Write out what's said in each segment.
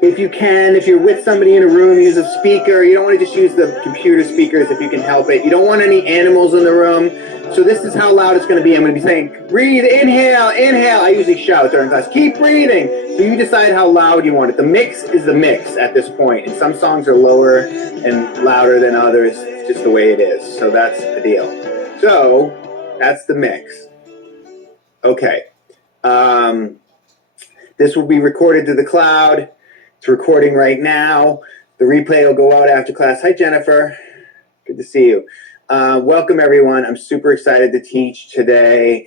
If you can, if you're with somebody in a room, use a speaker. You don't want to just use the computer speakers if you can help it. You don't want any animals in the room. So this is how loud it's going to be. I'm going to be saying, breathe, inhale, inhale. I usually shout during class, keep breathing. So you decide how loud you want it. The mix is the mix at this point. And some songs are lower and louder than others. It's just the way it is. So that's the deal. So that's the mix. Okay. This will be recorded to the cloud. It's recording right now. The replay will go out after class. Hi, Jennifer. Good to see you. Welcome, everyone. I'm super excited to teach today.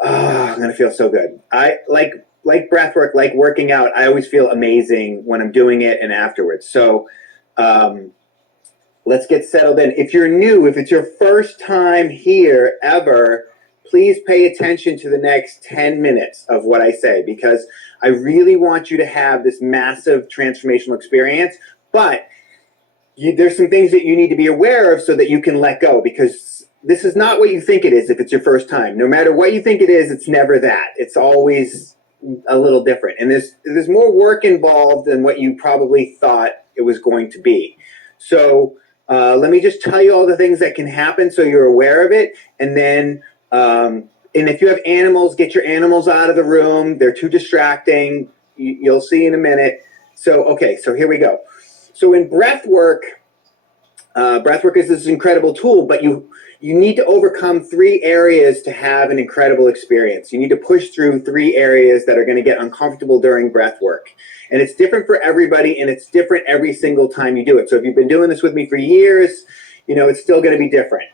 I'm going to feel so good. I like breath work, like working out. I always feel amazing when I'm doing it and afterwards. So let's get settled in. If you're new, if it's your first time here ever, please pay attention to the next 10 minutes of what I say, because I really want you to have this massive transformational experience, but there's some things that you need to be aware of so that you can let go, because this is not what you think it is if it's your first time. No matter what you think it is, it's never that. It's always a little different. And there's more work involved than what you probably thought it was going to be. So let me just tell you all the things that can happen so you're aware of it, and then and if you have animals, get your animals out of the room. They're too distracting. You'll see in a minute. So, okay, so here we go. So in breath work is this incredible tool, but you need to overcome 3 areas to have an incredible experience. You need to push through 3 areas that are going to get uncomfortable during breath work. And it's different for everybody, and it's different every single time you do it. So if you've been doing this with me for years, it's still going to be different.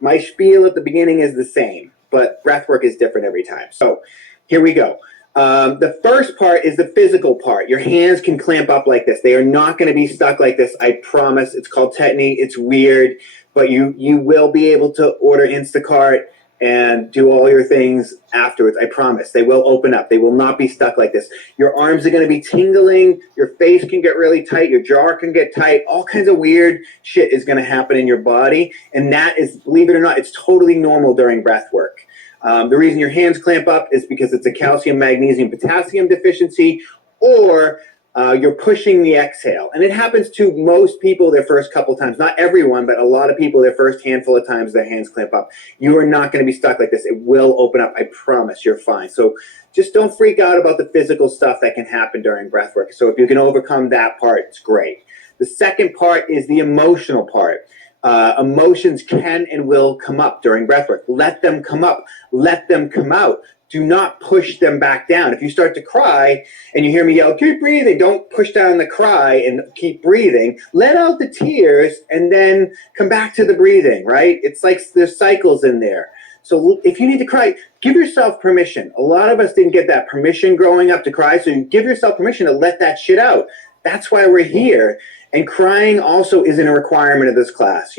My spiel at the beginning is the same, but breath work is different every time. So here we go. The first part is the physical part. Your hands can clamp up like this. They are not going to be stuck like this, I promise. It's called tetany. It's weird, but you will be able to order Instacart and do all your things afterwards. I promise. They will open up. They will not be stuck like this. Your arms are going to be tingling. Your face can get really tight. Your jaw can get tight. All kinds of weird shit is going to happen in your body. And that is, believe it or not, it's totally normal during breath work. The reason your hands clamp up is because it's a calcium, magnesium, potassium deficiency, or you're pushing the exhale. And it happens to most people their first couple times. Not everyone, but a lot of people their first handful of times their hands clamp up. You are not going to be stuck like this. It will open up. I promise. You're fine. So just don't freak out about the physical stuff that can happen during breath work. So if you can overcome that part, it's great. The second part is the emotional part. Emotions can and will come up during breath work. Let them come up. Let them come out. Do not push them back down. If you start to cry and you hear me yell, keep breathing, don't push down the cry and keep breathing. Let out the tears and then come back to the breathing, right? It's like there's cycles in there. So if you need to cry, give yourself permission. A lot of us didn't get that permission growing up to cry, so you give yourself permission to let that shit out. That's why we're here. And crying also isn't a requirement of this class.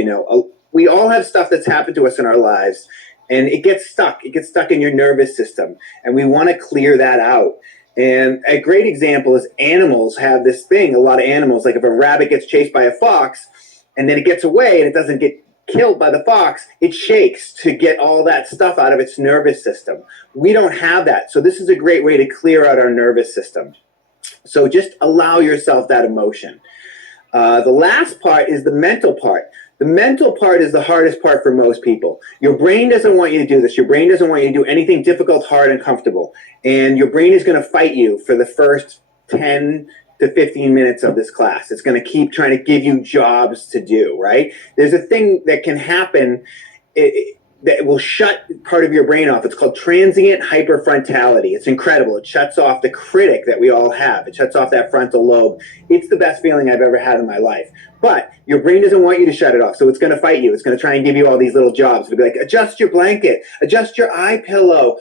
We all have stuff that's happened to us in our lives, and it gets stuck. It gets stuck in your nervous system, and we want to clear that out. And a great example is animals have this thing. A lot of animals, like if a rabbit gets chased by a fox, and then it gets away and it doesn't get killed by the fox, it shakes to get all that stuff out of its nervous system. We don't have that. So this is a great way to clear out our nervous system. So just allow yourself that emotion. The last part is the mental part. The mental part is the hardest part for most people. Your brain doesn't want you to do this. Your brain doesn't want you to do anything difficult, hard, and comfortable. And your brain is going to fight you for the first 10 to 15 minutes of this class. It's going to keep trying to give you jobs to do, right? There's a thing that can happen that will shut part of your brain off. It's called transient hyperfrontality. It's incredible. It shuts off the critic that we all have. It shuts off that frontal lobe. It's the best feeling I've ever had in my life. But your brain doesn't want you to shut it off, so it's going to fight you. It's going to try and give you all these little jobs. It'll be like, adjust your blanket, adjust your eye pillow,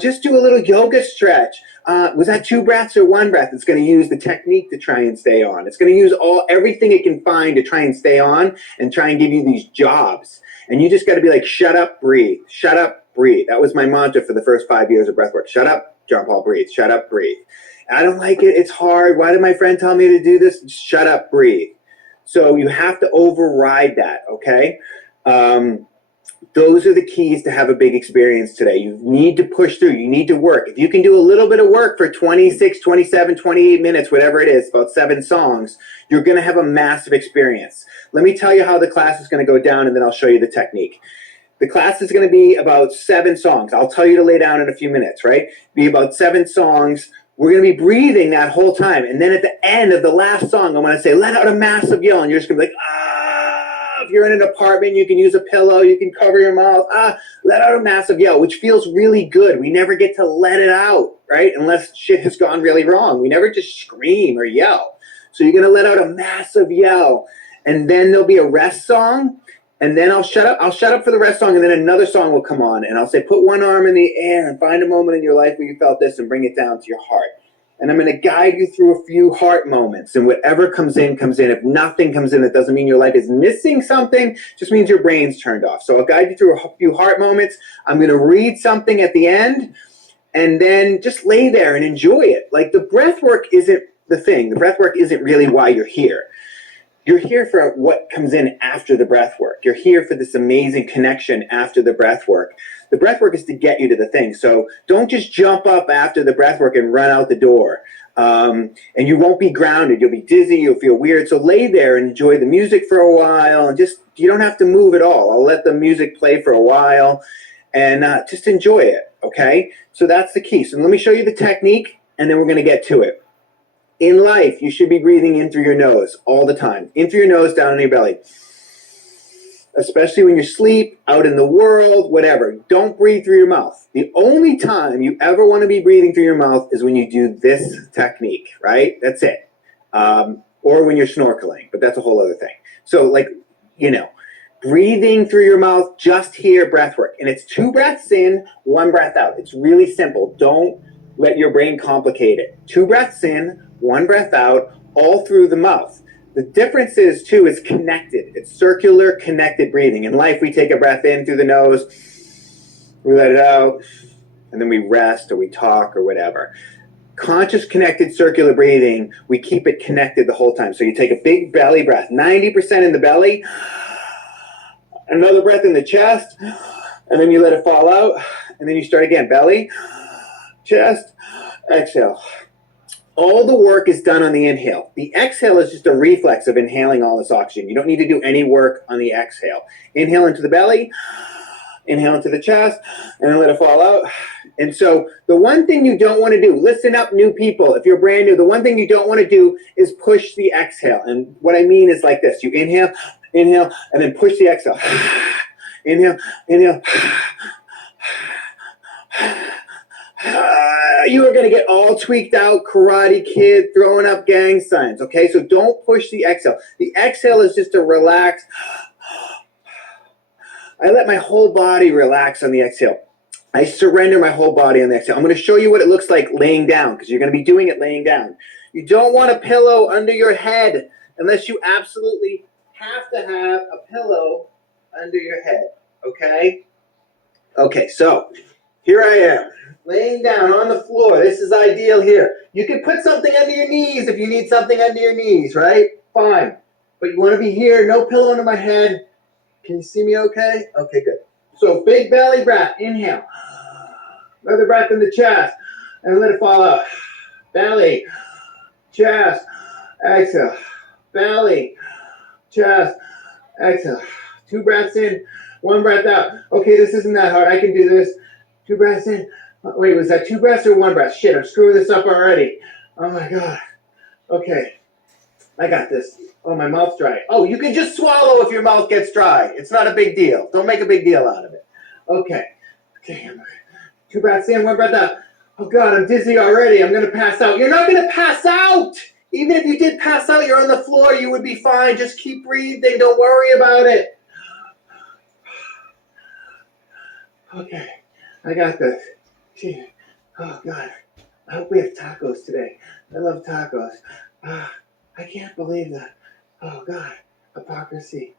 just do a little yoga stretch. Was that 2 breaths or 1 breath? It's going to use the technique to try and stay on. It's going to use everything it can find to try and stay on and try and give you these jobs. And you just got to be like, shut up, breathe. Shut up, breathe. That was my mantra for the first 5 years of breathwork. Shut up, John Paul, breathe. Shut up, breathe. I don't like it. It's hard. Why did my friend tell me to do this? Shut up, breathe. So you have to override that, okay? Those are the keys to have a big experience today. You need to push through. You need to work. If you can do a little bit of work for 26, 27, 28 minutes, whatever it is, about 7 songs, you're going to have a massive experience. Let me tell you how the class is going to go down, and then I'll show you the technique. The class is going to be about 7 songs. I'll tell you to lay down in a few minutes, right? Be about 7 songs. We're going to be breathing that whole time. And then at the end of the last song, I'm going to say, let out a massive yell. And you're just going to be like, ah. If you're in an apartment, you can use a pillow. You can cover your mouth. Let out a massive yell, which feels really good. We never get to let it out, right? Unless shit has gone really wrong. We never just scream or yell. So you're going to let out a massive yell. And then there'll be a rest song. And then I'll shut up. I'll shut up for the rest song, and then another song will come on, and I'll say, put one arm in the air and find a moment in your life where you felt this and bring it down to your heart. And I'm going to guide you through a few heart moments, and whatever comes in, comes in. If nothing comes in, that doesn't mean your life is missing something, just means your brain's turned off. So I'll guide you through a few heart moments. I'm going to read something at the end, and then just lay there and enjoy it. Like, the breath work isn't the thing. The breath work isn't really why you're here. You're here for what comes in after the breath work. You're here for this amazing connection after the breath work. The breath work is to get you to the thing. So don't just jump up after the breath work and run out the door. And you won't be grounded. You'll be dizzy. You'll feel weird. So lay there and enjoy the music for a while. And you don't have to move at all. I'll let the music play for a while and just enjoy it. Okay? So that's the key. So let me show you the technique, and then we're going to get to it. In life, you should be breathing in through your nose all the time. In through your nose, down in your belly. Especially when you sleep, out in the world, whatever. Don't breathe through your mouth. The only time you ever want to be breathing through your mouth is when you do this technique, right? That's it. Or when you're snorkeling, but that's a whole other thing. So, breathing through your mouth, just here, breath work. And it's 2 breaths in, 1 breath out. It's really simple. Don't let your brain complicate it. 2 breaths in, 1 breath out, all through the mouth. The difference is, too, is connected. It's circular, connected breathing. In life, we take a breath in through the nose, we let it out, and then we rest or we talk or whatever. Conscious, connected, circular breathing, we keep it connected the whole time. So you take a big belly breath, 90% in the belly, another breath in the chest, and then you let it fall out, and then you start again. Belly, chest, exhale. All the work is done on the inhale. The exhale is just a reflex of inhaling all this oxygen. You don't need to do any work on the exhale. Inhale into the belly, inhale into the chest, and then let it fall out. And so the one thing you don't want to do, listen up, new people, if you're brand new, the one thing you don't want to do is push the exhale. And what I mean is like this. You inhale, and then push the exhale. Inhale. You are going to get all tweaked out, Karate Kid, throwing up gang signs, okay? So don't push the exhale. The exhale is just to relax. I let my whole body relax on the exhale. I surrender my whole body on the exhale. I'm going to show you what it looks like laying down, because you're going to be doing it laying down. You don't want a pillow under your head unless you absolutely have to have a pillow under your head, okay? Okay, so here I am. Laying down on the floor. This is ideal here. You can put something under your knees if you need something under your knees, right? Fine. But you want to be here, no pillow under my head. Can you see me okay? Okay, good. So big belly breath. Inhale. Another breath in the chest. And let it fall out. Belly. Chest. Exhale. Belly. Chest. Exhale. 2 breaths in. 1 breath out. Okay, this isn't that hard. I can do this. 2 breaths in. Wait, was that 2 breaths or 1 breath? Shit, I'm screwing this up already. Oh my God. Okay. I got this. Oh, my mouth's dry. Oh, you can just swallow if your mouth gets dry. It's not a big deal. Don't make a big deal out of it. Okay. 2 breaths in, 1 breath out. Oh God, I'm dizzy already. I'm going to pass out. You're not going to pass out. Even if you did pass out, you're on the floor. You would be fine. Just keep breathing. Don't worry about it. Okay. I got this. Oh God, I hope we have tacos today. I love tacos. I can't believe that. Oh God, hypocrisy.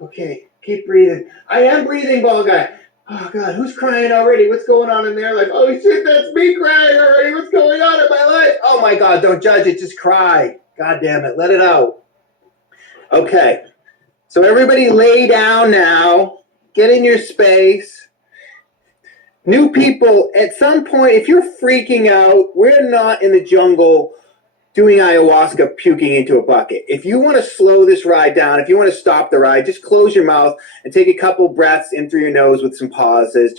Okay, keep breathing. I am breathing, ball guy. Oh God, who's crying already? What's going on in there? Like, oh shit, that's me crying already. What's going on in my life? Oh my God, don't judge it, just cry. God damn it, let it out. Okay, so everybody lay down now. Get in your space. New people, at some point, if you're freaking out, we're not in the jungle doing ayahuasca, puking into a bucket. If you want to slow this ride down, if you want to stop the ride, just close your mouth and take a couple breaths in through your nose with some pauses.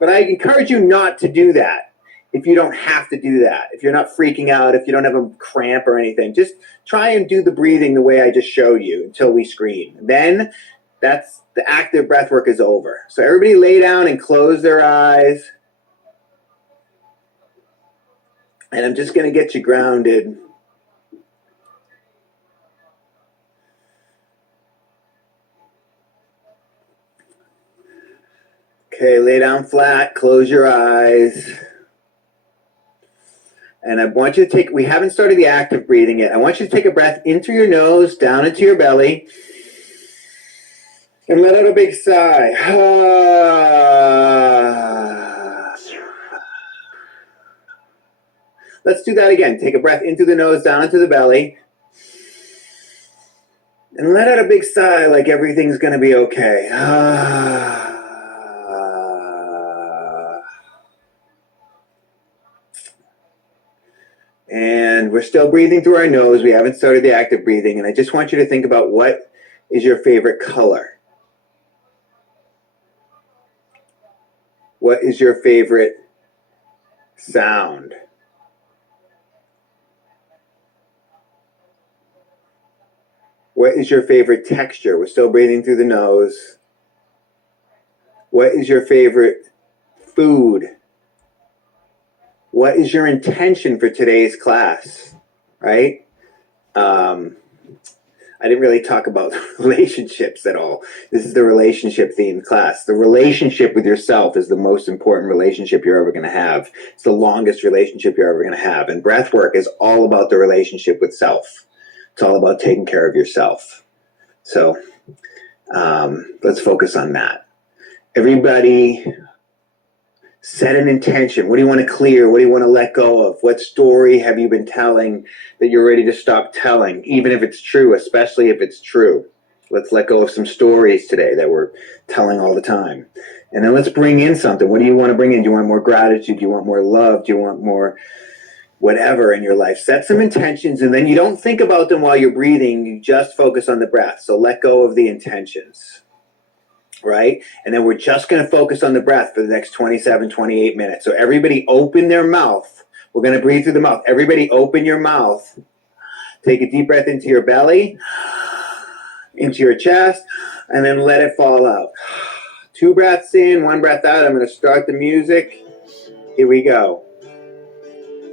But I encourage you not to do that if you don't have to do that. If you're not freaking out, if you don't have a cramp or anything, just try and do the breathing the way I just showed you until we scream. Then that's the active breath work is over. So everybody lay down and close their eyes. And I'm just going to get you grounded. Okay, lay down flat, close your eyes. And I want you to take, we haven't started the active breathing yet. I want you to take a breath in through your nose, down into your belly. And let out a big sigh. Let's do that again. Take a breath in through the nose, down into the belly. And let out a big sigh like everything's going to be okay. And we're still breathing through our nose. We haven't started the active breathing. And I just want you to think about what is your favorite color? What is your favorite sound? What is your favorite texture? We're still breathing through the nose. What is your favorite food? What is your intention for today's class? Right? I didn't really talk about relationships at all. This is the relationship themed class. The relationship with yourself is the most important relationship you're ever going to have. It's the longest relationship you're ever going to have. And breath work is all about the relationship with self. It's all about taking care of yourself. So let's focus on that. Everybody set an intention. What do you want to clear? What do you want to let go of? What story have you been telling that you're ready to stop telling? Even if it's true, especially if it's true. Let's let go of some stories today that we're telling all the time. And then let's bring in something. What do you want to bring in? Do you want more gratitude? Do you want more love? Do you want more whatever in your life? Set some intentions, and then you don't think about them while you're breathing. You just focus on the breath. So let go of the intentions. Right? And then we're just going to focus on the breath for the next 27, 28 minutes. So everybody open their mouth. We're going to breathe through the mouth. Everybody open your mouth. Take a deep breath into your belly, into your chest, and then let it fall out. 2 breaths in, 1 breath out. I'm going to start the music. Here we go.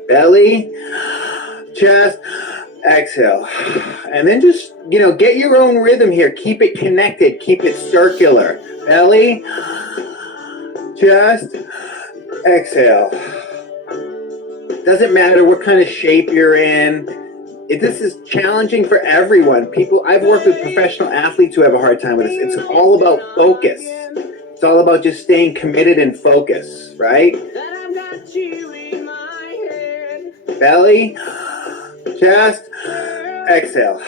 Belly, chest, exhale. And then just, get your own rhythm here. Keep it connected. Keep it circular. Belly, chest, exhale. Doesn't matter what kind of shape you're in. This is challenging for everyone. I've worked with professional athletes who have a hard time with this. It's all about focus. It's all about just staying committed and focused, right? Belly, chest, exhale.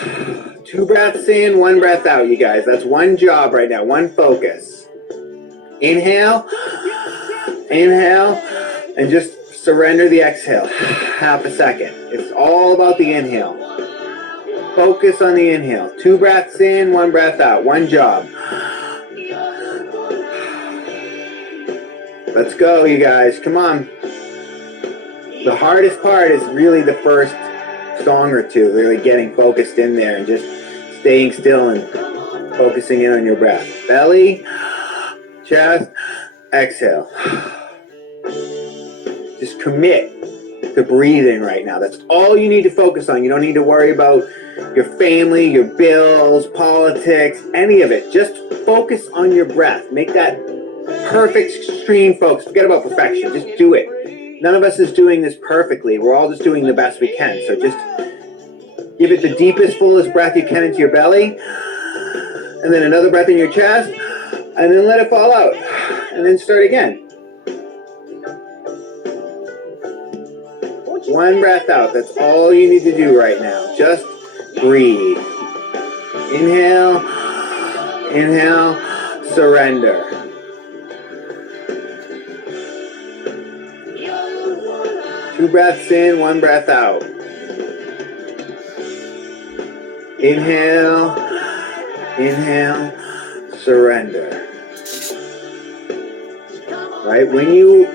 2 breaths in, 1 breath out, you guys. That's one job right now, one focus. Inhale, and just surrender the exhale. Half a second. It's all about the inhale. Focus on the inhale. 2 breaths in, 1 breath out. One job. Let's go, you guys. Come on. The hardest part is really the first song or two, really getting focused in there and just staying still and focusing in on your breath. Belly, chest, exhale. Just commit to breathing right now. That's all you need to focus on. You don't need to worry about your family, your bills, politics, any of it. Just focus on your breath. Make that perfect, extreme focus. Forget about perfection. Just do it. None of us is doing this perfectly. We're all just doing the best we can. So just give it the deepest, fullest breath you can into your belly. And then another breath in your chest. And then let it fall out. And then start again. 1 breath out. That's all you need to do right now. Just breathe. Inhale. Inhale. surrender. Two breaths in, one breath out. Inhale, inhale, surrender. Right? When you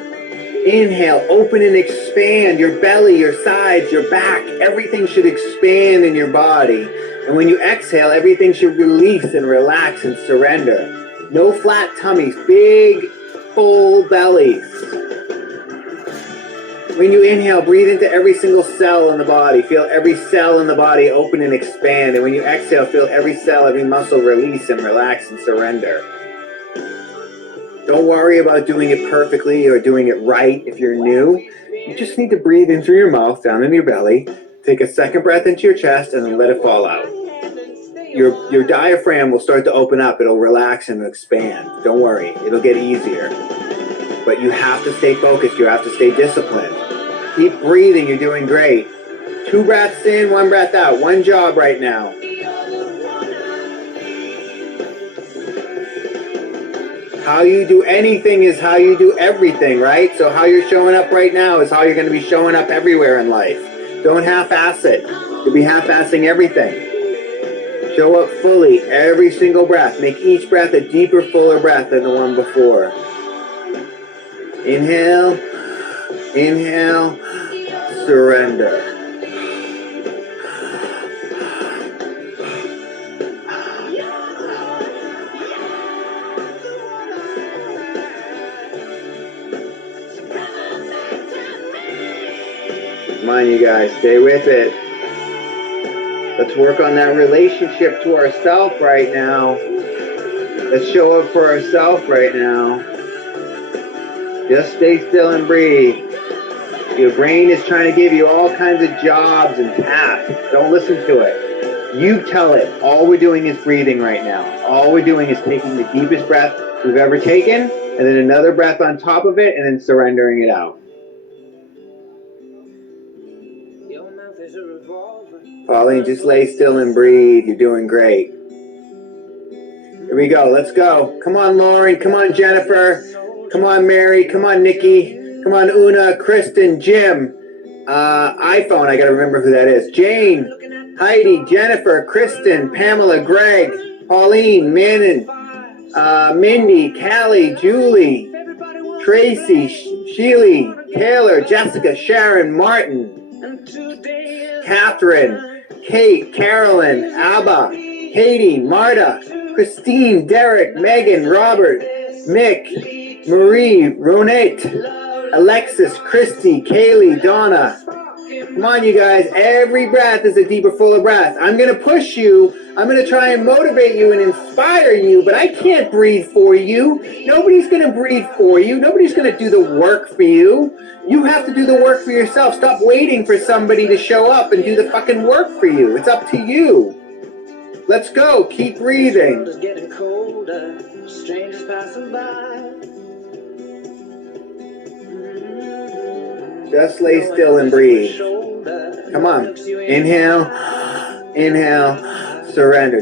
inhale, open and expand your belly, your sides, your back. Everything should expand in your body. And when you exhale, everything should release and relax and surrender. No flat tummies, big, full bellies. When you inhale, breathe into every single cell in the body. Feel every cell in the body open and expand. And when you exhale, feel every cell, every muscle release and relax and surrender. Don't worry about doing it perfectly or doing it right if you're new. You just need to breathe in through your mouth, down in your belly. Take a second breath into your chest and then let it fall out. Your diaphragm will start to open up. It'll relax and expand. Don't worry. It'll get easier. But you have to stay focused. You have to stay disciplined. Keep breathing. You're doing great. 2 breaths in, 1 breath out. One job right now. How you do anything is how you do everything, right? So how you're showing up right now is how you're going to be showing up everywhere in life. Don't half-ass it. You'll be half-assing everything. Show up fully every single breath. Make each breath a deeper, fuller breath than the one before. Inhale, inhale, surrender. Come on, you guys, stay with it. Let's work on that relationship to ourself right now. Let's show up for ourselves right now. Just stay still and breathe. Your brain is trying to give you all kinds of jobs and tasks. Don't listen to it. You tell it. All we're doing is breathing right now. All we're doing is taking the deepest breath we've ever taken, and then another breath on top of it, and then surrendering it out. Pauline, just lay still and breathe. You're doing great. Here we go. Let's go. Come on, Lauren. Come on, Jennifer. Come on, Mary. Come on, Nikki. Come on, Una, Kristen, Jim. iPhone, I got to remember who that is. Jane, Heidi, Jennifer, Kristen, Pamela, Greg, Pauline, Manon, Mindy, Callie, Julie, Tracy, Sheely, Taylor, Jessica, Sharon, Martin, Catherine, Kate, Carolyn, Abba, Katie, Marta, Christine, Derek, Megan, Robert, Mick, Marie, Ronette, Alexis, Christy, Kaylee, Donna. Come on, you guys. Every breath is a deeper, fuller breath. I'm going to push you. I'm going to try and motivate you and inspire you, but I can't breathe for you. Nobody's going to breathe for you. Nobody's going to do the work for you. You have to do the work for yourself. Stop waiting for somebody to show up and do the fucking work for you. It's up to you. Let's go. Keep breathing. It's getting colder. Strangers passing by. Just lay still and breathe. Come on. Inhale. Inhale. Surrender.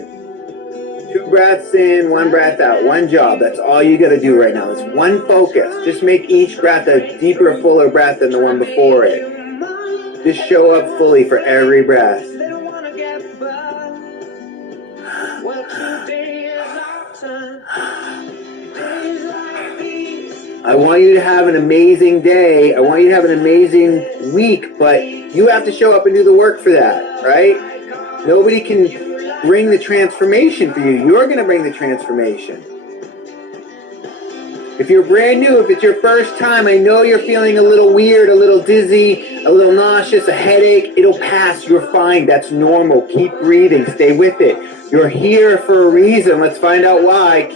2 breaths in, 1 breath out. One job. That's all you got to do right now. It's one focus. Just make each breath a deeper, fuller breath than the one before it. Just show up fully for every breath. I want you to have an amazing day. I want you to have an amazing week, but you have to show up and do the work for that, right? Nobody can bring the transformation for you. You're going to bring the transformation. If you're brand new, if it's your first time, I know you're feeling a little weird, a little dizzy, a little nauseous, a headache. It'll pass. You're fine. That's normal. Keep breathing. Stay with it. You're here for a reason. Let's find out why.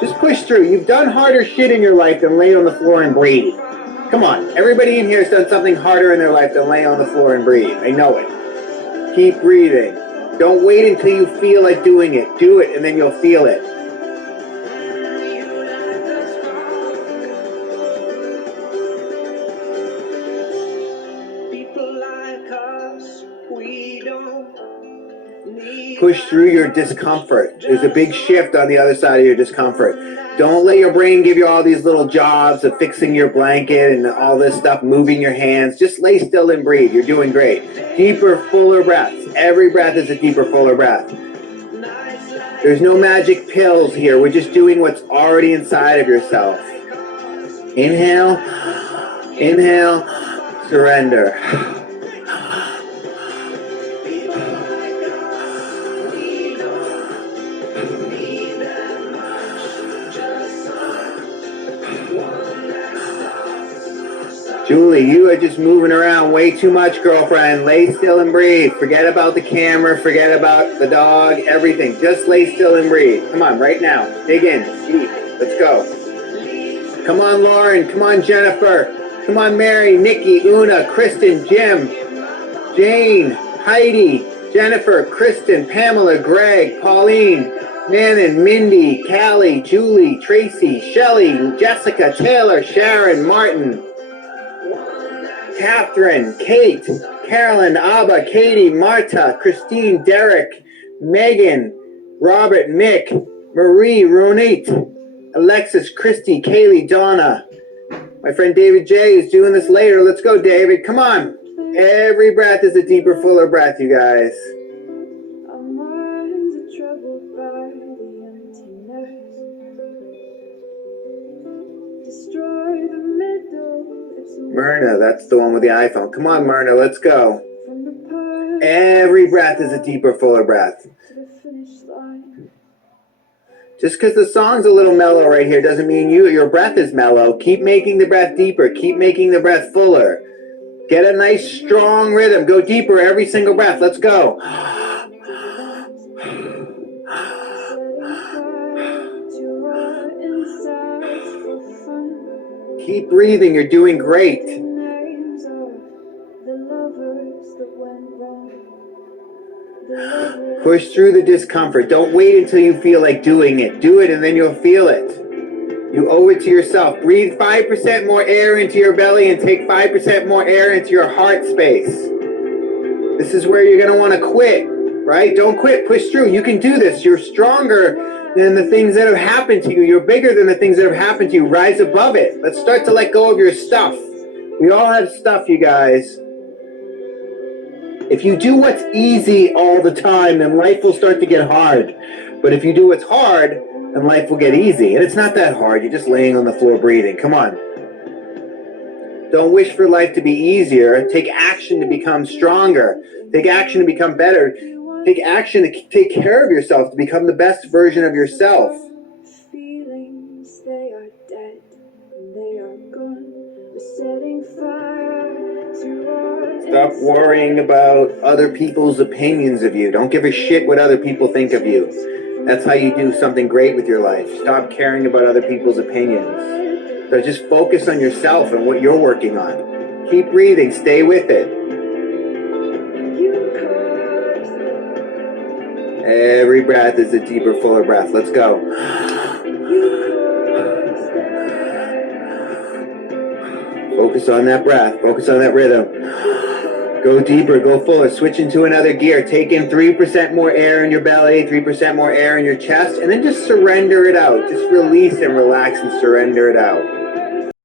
Just push through. You've done harder shit in your life than lay on the floor and breathe. Come on. Everybody in here has done something harder in their life than lay on the floor and breathe. I know it. Keep breathing. Don't wait until you feel like doing it. Do it, and then you'll feel it. Push through your discomfort. There's a big shift on the other side of your discomfort. Don't let your brain give you all these little jobs of fixing your blanket and all this stuff, moving your hands. Just lay still and breathe. You're doing great. Deeper, fuller breaths. Every breath is a deeper, fuller breath. There's no magic pills here. We're just doing what's already inside of yourself. Inhale, inhale, surrender. Julie, you are just moving around way too much, girlfriend. Lay still and breathe. Forget about the camera. Forget about the dog, everything. Just lay still and breathe. Come on, right now. Dig in. Deep. Let's go. Come on, Lauren. Come on, Jennifer. Come on, Mary, Nikki, Una, Kristen, Jim, Jane, Heidi, Jennifer, Kristen, Pamela, Greg, Pauline, Manon, Mindy, Callie, Julie, Tracy, Shelley, Jessica, Taylor, Sharon, Martin, Catherine, Kate, Carolyn, Abba, Katie, Marta, Christine, Derek, Megan, Robert, Mick, Marie, Ronit, Alexis, Christy, Kaylee, Donna. My friend David J is doing this later. Let's go, David. Come on. Every breath is a deeper, fuller breath, you guys. Our minds are troubled by the emptiness. Destroy the middle. Myrna, that's the one with the iPhone. Come on, Myrna, let's go. Every breath is a deeper, fuller breath. Just because the song's a little mellow right here doesn't mean your breath is mellow. Keep making the breath deeper. Keep making the breath fuller. Get a nice, strong rhythm. Go deeper every single breath. Let's go. Keep breathing. You're doing great. Push through the discomfort. Don't wait until you feel like doing it. Do it and then you'll feel it. You owe it to yourself. Breathe 5% more air into your belly and take 5% more air into your heart space. This is where you're going to want to quit, right? Don't quit. Push through. You can do this. You're stronger than the things that have happened to you. You're bigger than the things that have happened to you. Rise above it. Let's start to let go of your stuff. We all have stuff, you guys. If you do what's easy all the time, then life will start to get hard. But if you do what's hard, then life will get easy. And it's not that hard. You're just laying on the floor breathing. Come on. Don't wish for life to be easier. Take action to become stronger. Take action to become better. Take action to take care of yourself, to become the best version of yourself. Feelings, they are dead, and they are gone. We're setting fire to our Stop worrying about other people's opinions of you. Don't give a shit what other people think of you. That's how you do something great with your life. Stop caring about other people's opinions. So just focus on yourself and what you're working on. Keep breathing. Stay with it. Every breath is a deeper, fuller breath. Let's go. Focus on that breath. Focus on that rhythm. Go deeper. Go fuller. Switch into another gear. Take in 3% more air in your belly, 3% more air in your chest, and then just surrender it out. Just release and relax and surrender it out.